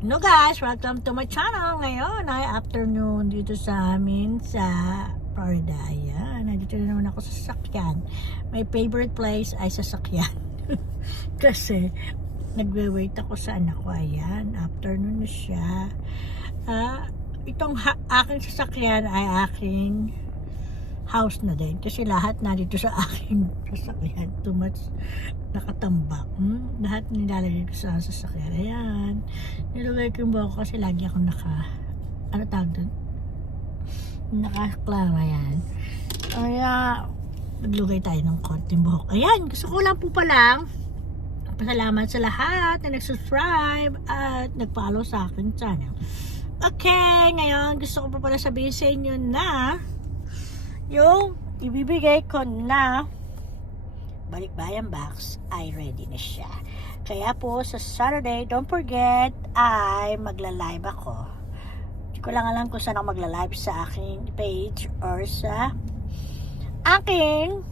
No guys, welcome to my channel. Ngayon ay afternoon dito sa amin sa Florida. Ayan, nandito na naman ako sa sasakyan. My favorite place ay sasakyan. Kasi nagwe-wait ako sa anak ko. Ayan, afternoon na siya. Ah, itong ha- aking sasakyan ay aking house na din. Kasi lahat na dito sa aking sasakyan. Too much nakatambak. Hmm? Lahat nilalagay ko sa sasakyan. Ayan. Nilagay ko yung buhok kasi lagi ako naka, ano tawag doon? Nakaklama yan. Kaya, naglugay tayo ng konting buhok. Ayan, gusto ko lang po palang pasalamat sa lahat na nag-subscribe at nag-follow sa akin channel. Okay, ngayon gusto ko pa pala sabihin sa inyo na yung ibibigay ko na balikbayan box ay ready na siya. Kaya po sa Saturday, don't forget, ay magla-live ako. Hindi ko lang alam kung saan ako magla-live sa aking page or sa aking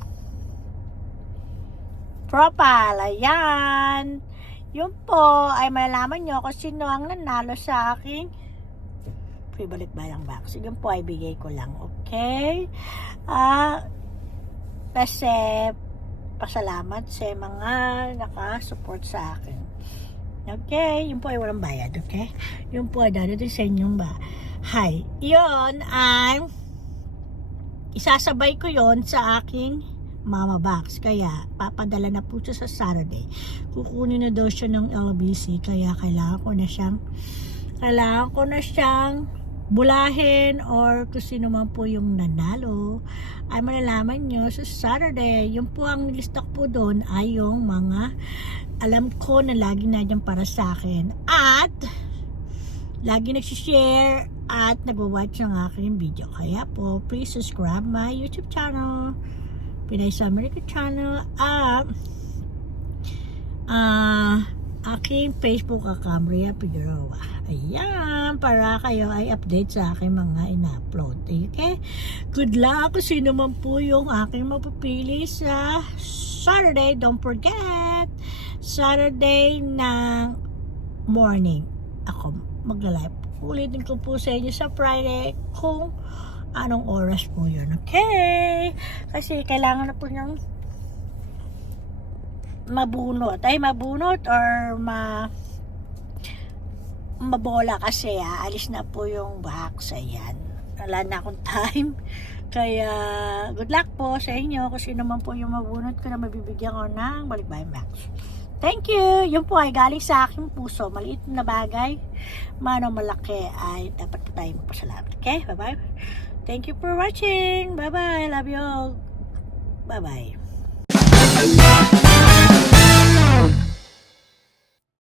profile. Ayan. Yun po ay malalaman nyo kung sino ang nanalo sa aking free balikbayang box. Yun po ay bigay ko lang. Okay? Ah, kasi pasalamat sa mga nakasupport sa akin. Okay, yun po ay walang bayad, okay? Yun po ay dadating sa inyong ba. Hi. Yun ay isasabay ko yon sa aking mama box. Kaya, papadala na po siya sa Saturday. Kukunin na daw siya ng LBC. Kaya, kailangan ko na siyang kailangan ko na siyang bulahin or kung sino man po yung nanalo ay malalaman nyo sa Saturday. Yung po ang lista po doon ay yung mga alam ko na lagi na dyan para sa akin. At lagi nagsishare at nagwa-watch ng aking video. Kaya po, please subscribe my YouTube channel, Pinay sa America channel, at ah aking Facebook account, Rhea Figueroa. Ayan, para kayo ay update sa aking mga ina-upload. Okay? Good luck kung sino man po yung aking mapapili sa Saturday. Don't forget, Saturday ng morning ako magla-live. Ulitin ko po sa inyo sa Friday kung anong oras po yun. Okay? Kasi kailangan na po niyang mabunot. Ay, mabunot or ma mabola kasi ah. Alis na po yung box. Ayan. Wala na akong time. Kaya, good luck po sa inyo. Kung sino man po yung mabunot ko na mabibigyan ko ng balikbayan box. Thank you. Yun po ay galing sa aking puso. Maliit na bagay, mano malaki ay dapat po tayo magpasalamat. Okay? Bye-bye. Thank you for watching. Bye-bye. Love you all. Bye-bye.